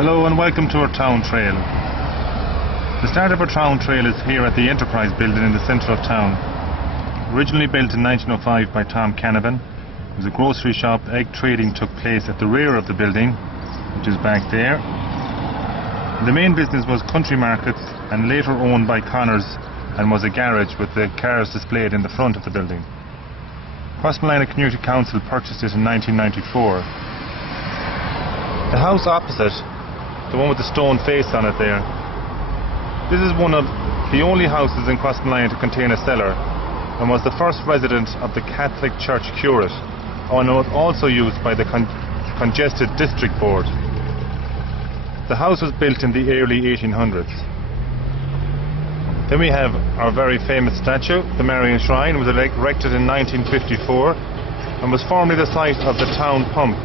Hello and welcome to our town trail. The start of our town trail is here at the Enterprise building in the centre of town. Originally built in 1905 by Tom Canavan, it was a grocery shop. Egg trading took place at the rear of the building, which is back there. The main business was country markets, and later owned by Connors, and was a garage with the cars displayed in the front of the building. Crossmolina Community Council purchased it in 1994. The house opposite, the one with the stone face on it there, this is one of the only houses in Crossmolina to contain a cellar, and was the first resident of the Catholic Church curate, and was also used by the Congested District Board. The house was built in the early 1800s. Then we have our very famous statue, the Marian Shrine. It was erected in 1954 and was formerly the site of the town pump,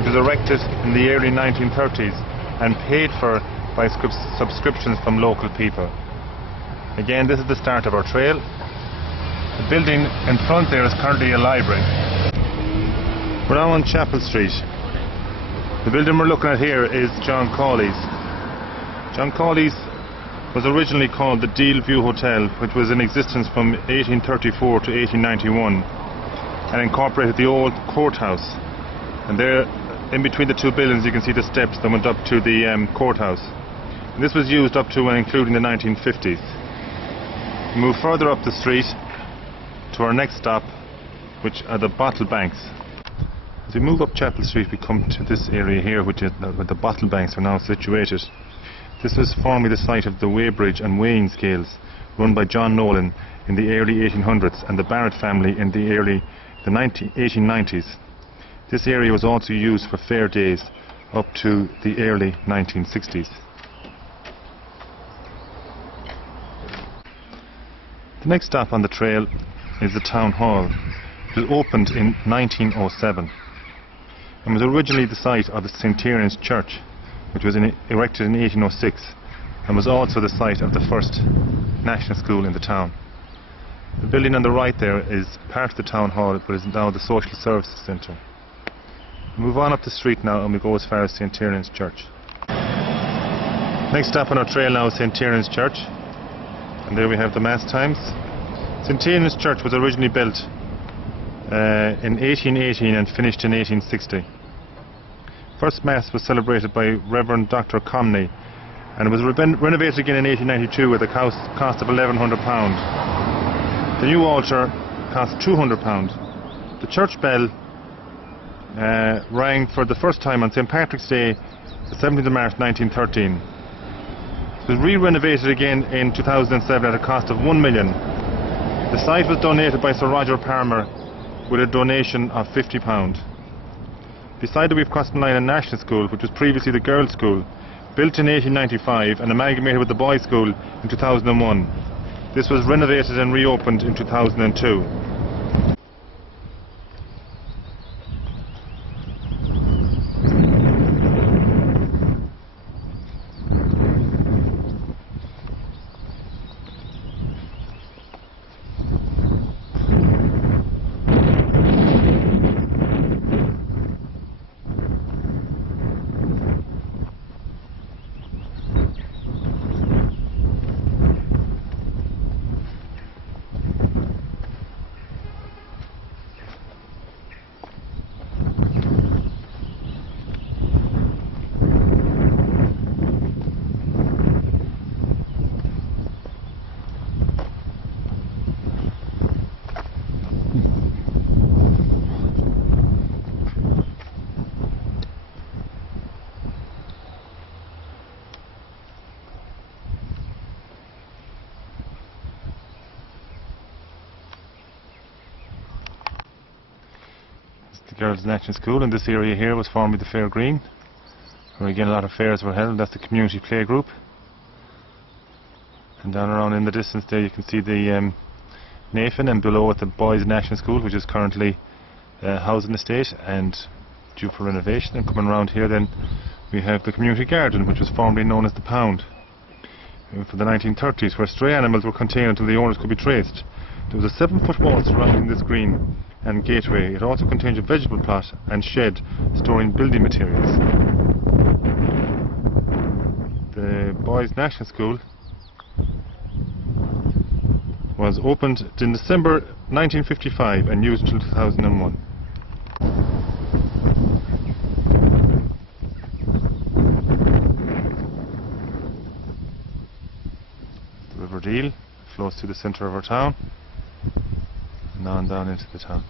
which was erected in the early 1930s and paid for by subscriptions from local people. Again, this is the start of our trail. The building in front there is currently a library. We're now on Chapel Street. The building we're looking at here is John Cawley's. John Cawley's was originally called the Deal View Hotel, which was in existence from 1834 to 1891 and incorporated the old courthouse. And there, in between the two buildings, you can see the steps that went up to the courthouse. And this was used up to and including the 1950s. We move further up the street to our next stop, which are the bottle banks. As we move up Chapel Street, we come to this area here, which is where the bottle banks are now situated. This was formerly the site of the weighbridge and weighing scales run by John Nolan in the early 1800s and the Barrett family in the early 1890s. This area was also used for fair days up to the early 1960s. The next stop on the trail is the Town Hall. It was opened in 1907 and was originally the site of the St. Tierna's Church, which was erected in 1806 and was also the site of the first national school in the town. The building on the right there is part of the Town Hall, but is now the Social Services Centre. We move on up the street now and we go as far as St. Tierna's Church. Next stop on our trail now is St. Tierna's Church, and there we have the Mass times. St. Tierna's Church was originally built in 1818 and finished in 1860. First Mass was celebrated by Reverend Dr. Comney, and it was renovated again in 1892 with a cost of £1,100. The new altar cost £200. The church bell rang for the first time on St. Patrick's Day, the 17th of March 1913. It was re-renovated again in 2007 at a cost of £1 million. The site was donated by Sir Roger Palmer with a donation of £50. Beside it we have Crossmolina National School, which was previously the girls' school, built in 1895 and amalgamated with the boys' school in 2001. This was renovated and reopened in 2002. The Girls' National School, and this area here was formerly the Fair Green, where again a lot of fairs were held. That's the community play group. And down around in the distance there you can see the Nathan, and below it the Boys' National School, which is currently a housing estate and due for renovation. And coming around here then we have the community garden, which was formerly known as the Pound, for the 1930s, where stray animals were contained until the owners could be traced. There was a 7-foot wall surrounding this green and gateway. It also contains a vegetable plot and shed storing building materials. The Boys National School was opened in December 1955 and used till 2001. The River Deal flows through the centre of our town and on down into the town.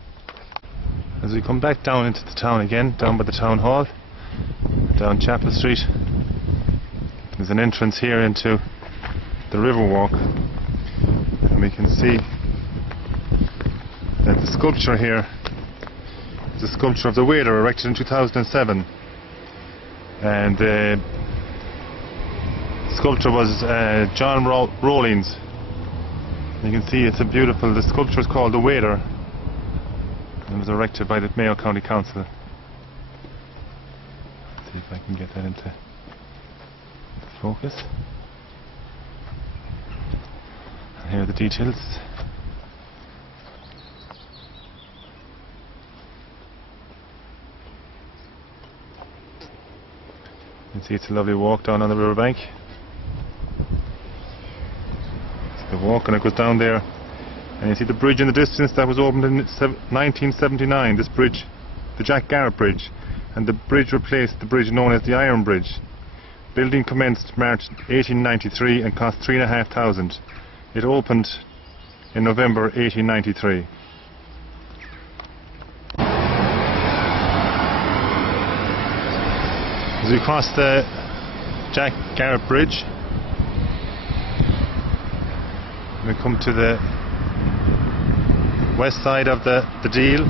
As we come back down into the town again, down by the town hall, down Chapel Street, there's an entrance here into the Riverwalk, and we can see that the sculpture here is a sculpture of the Wader erected in 2007, and the sculpture was John Rowling's. You can see it's a beautiful, the sculpture is called the Wader and it was erected by the Mayo County Council. Let's see if I can get that into focus. And here are the details. You can see it's a lovely walk down on the riverbank. The walk, and it goes down there, and you see the bridge in the distance that was opened in 1979. This bridge, the Jack Garrett Bridge, and the bridge replaced the bridge known as the Iron Bridge. Building commenced March 1893 and cost £3,500. It opened in November 1893. As we cross the Jack Garrett Bridge, we come to the west side of the Deal.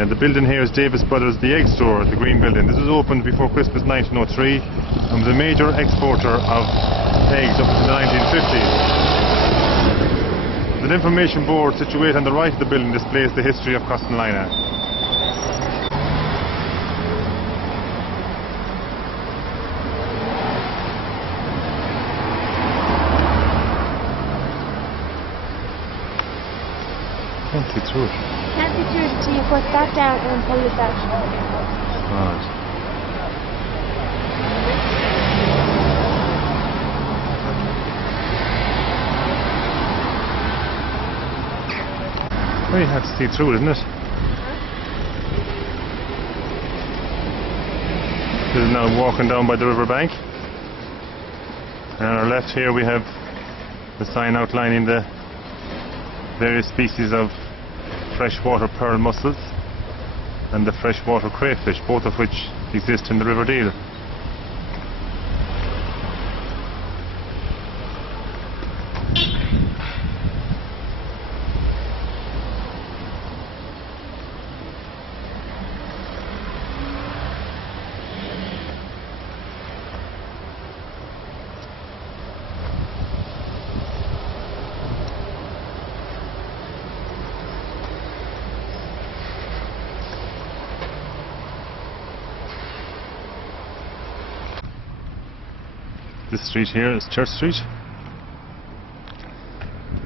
The building here is Davis Brothers The Egg Store, the green building. This was opened before Christmas 1903 and was a major exporter of eggs up to the 1950s. An information board situated on the right of the building displays the history of Crossmolina. Can't see through it. Can't see through it until you put that down and pull it back. Right. Very hard to see through, isn't it? This is now walking down by the riverbank. And on our left here we have the sign outlining the various species of freshwater pearl mussels and the freshwater crayfish, both of which exist in the River Deal. This street here is Church Street.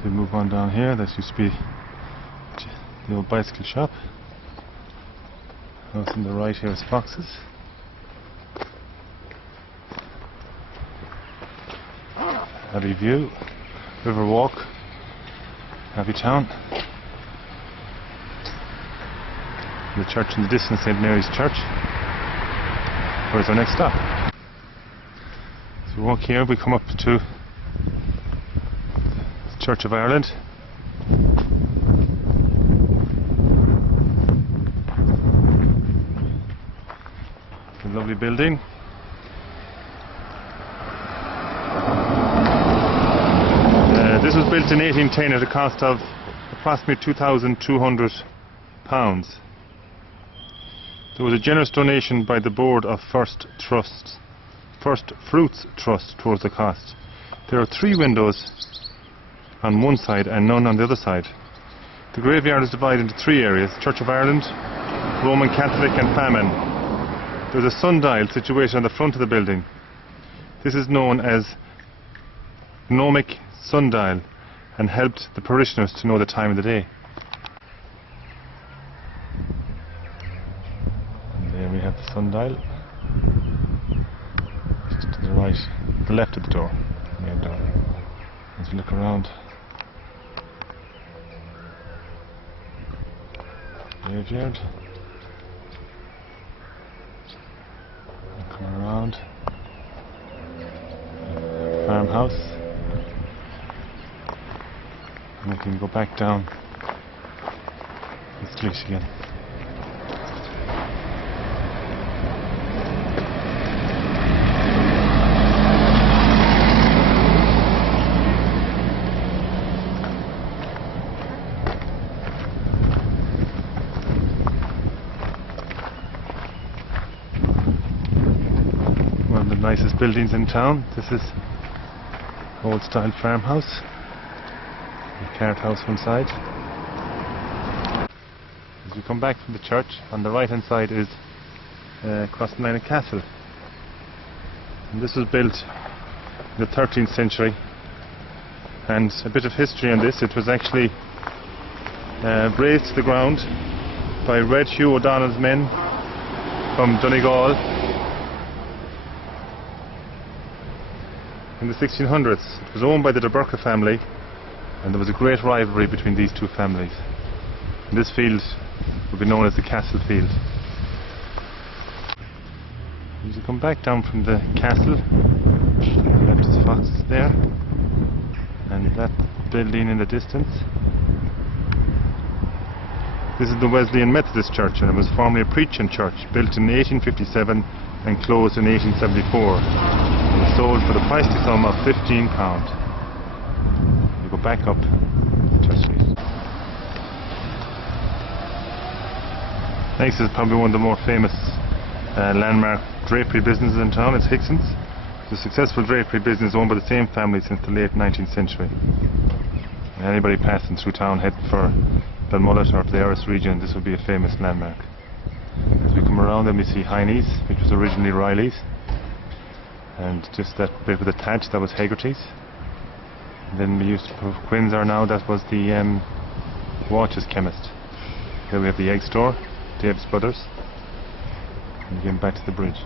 We move on down here. That used to be the old bicycle shop. House on the right here is Fox's. Happy View, River Walk, Happy Town. The church in the distance, St Mary's Church. Where's our next stop? So we walk here, we come up to the Church of Ireland. A lovely building. This was built in 1810 at a cost of approximately £2,200. There was a generous donation by the board of First Fruits Trust towards the cost. There are 3 windows on one side and none on the other side. The graveyard is divided into 3 areas: Church of Ireland, Roman Catholic and Famine. There's a sundial situated on the front of the building. This is known as gnomic sundial and helped the parishioners to know the time of the day. And there we have the sundial. Just to the right, the left of the door. Main door. As we look around. Graveyard. Come around. Farmhouse. And we can go back down the street again. One of the nicest buildings in town. This is old style farmhouse. A cart house one side. As we come back from the church, on the right hand side is Crossmolina Castle. And this was built in the 13th century. And a bit of history on this: it was actually razed to the ground by Red Hugh O'Donnell's men from Donegal in the 1600s. It was owned by the De Burke family, and there was a great rivalry between these two families. And this field would be known as the Castle Field. As you come back down from the castle, left is Fox there, and that building in the distance. This is the Wesleyan Methodist Church, and it was formerly a preaching church, built in 1857 and closed in 1874. It was sold for the pricey sum of £15. You go back up Church Street. Next is probably one of the more famous landmark drapery businesses in town. It's Hickson's. It's a successful drapery business owned by the same family since the late 19th century. And anybody passing through town heading for Belmullet or to the Irish region, this would be a famous landmark. As we come around, then we see Heine's, which was originally Riley's, and just that bit with the thatch, that was Hegarty's. And then we used to put Quinn's are now, that was the Watches chemist. Here we have the egg store, Davis Brothers, and again back to the bridge.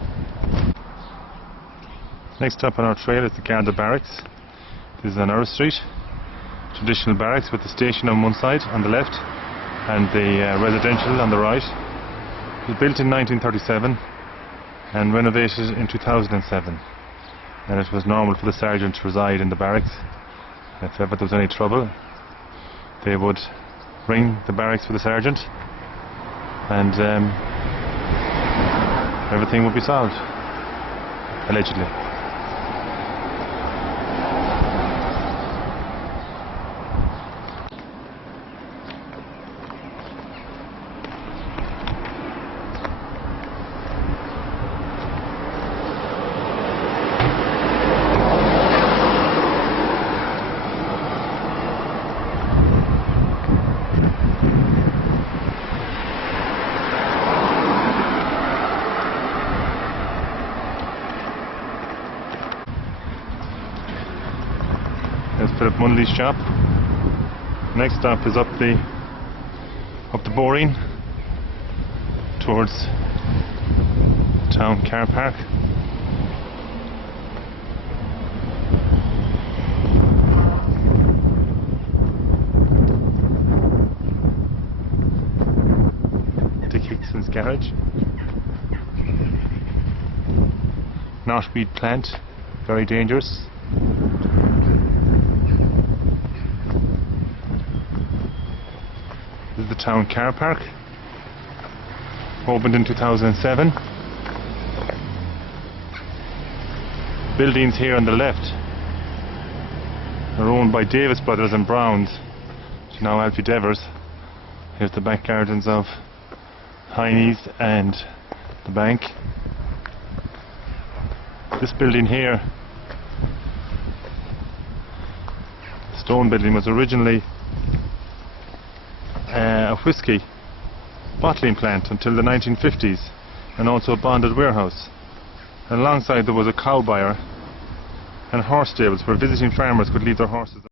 Next up on our trail is the Garda Barracks. This is on Earl Street. Traditional barracks with the station on one side, on the left, and the residential on the right. It was built in 1937 and renovated in 2007. And it was normal for the sergeant to reside in the barracks. If ever there was any trouble, they would ring the barracks for the sergeant, and everything would be solved, allegedly. There's Philip Munley's shop. Next stop is up the Boreen towards the town car park. Dick Hickson's garage. Knotweed plant, very dangerous. This is the town car park, opened in 2007. Buildings here on the left are owned by Davis Brothers and Browns, which is now Alfie Devers. Here's the back gardens of Heine's and the bank. This building here, the stone building, was originally a whisky bottling plant until the 1950s. and also a bonded warehouse. Alongside there was a cow byre and horse stables where visiting farmers could leave their horses.